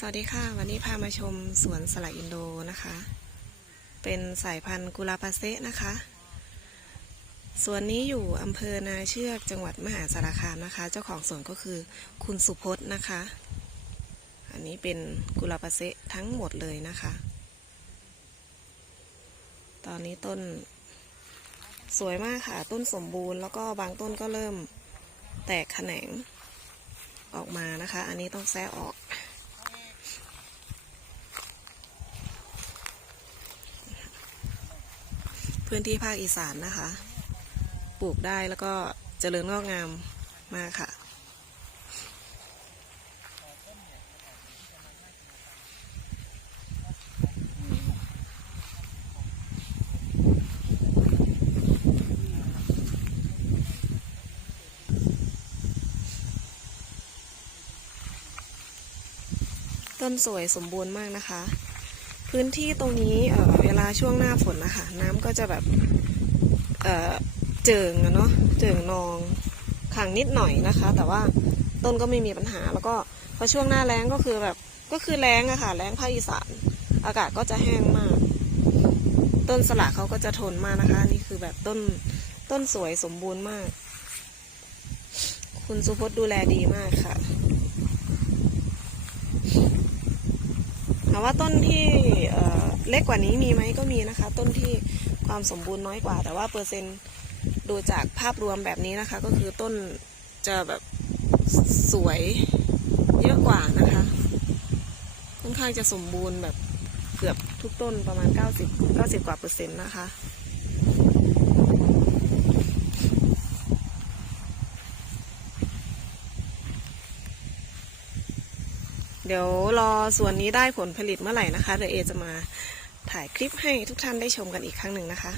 สวัสดีค่ะ วันนี้พามาชมสวนสละอินโดนะคะ เป็นสายพันธุ์กุลาปาเซนะคะสวนนี้อยู่อำเภอนาเชือกจังหวัดมหาสารคามนะคะ เจ้าของสวนก็คือคุณสุพจน์นะคะ อันนี้เป็นกุลาปาเซทั้งหมดเลยนะคะ ตอนนี้ต้นสวยมากค่ะ ต้นสมบูรณ์แล้วก็บางต้นก็เริ่มแตกแขนงออกมานะคะ อันนี้ต้องแซะออก พื้นที่ภาคอีสานนะคะ ปลูกได้แล้วก็เจริญงอกงามมากค่ะต้นสวยสมบูรณ์มากนะคะ พื้นที่ตรงนี้เเวลาช่วงหน้าฝนนะคะน้ำก็จะแบบเอ่อเจิงอะเนาะเจิงนองขังนิดหน่อยนะคะ แต่ว่าต้นก็ไม่มีปัญหาแล้วก็พอช่วงหน้าแล้งก็คือแบบก็คือแล้งอะค่ะแล้งภาคอีสาน อากาศก็จะแห้งมาก ต้นสละเขาก็จะทนมากนะคะ นี่คือแบบต้นต้นสวยสมบูรณ์มาก คุณสุพจน์ดูแลดีมากค่ะถามว่าต้นที่ เล็กกว่านี้มีไหมก็มีนะคะ ต้นที่ความสมบูรณ์น้อยกว่า แต่ว่าเปอร์เซ็นต์ดูจากภาพรวมแบบนี้นะคะ ก็คือต้นจะแบบสวยเยอะกว่านะคะค่อนข้างจะสมบูรณ์แบบเกือบทุกต้นประมาณ 90 90 กว่าเปอร์เซ็นต์นะคะ เดี๋ยวรอส่วนนี้ได้ผลผลิตเมื่อไหร่นะคะเดี๋ยวเอจะมาถ่ายคลิปให้ทุกท่านได้ชมกันอีกครั้งหนึ่งนะคะ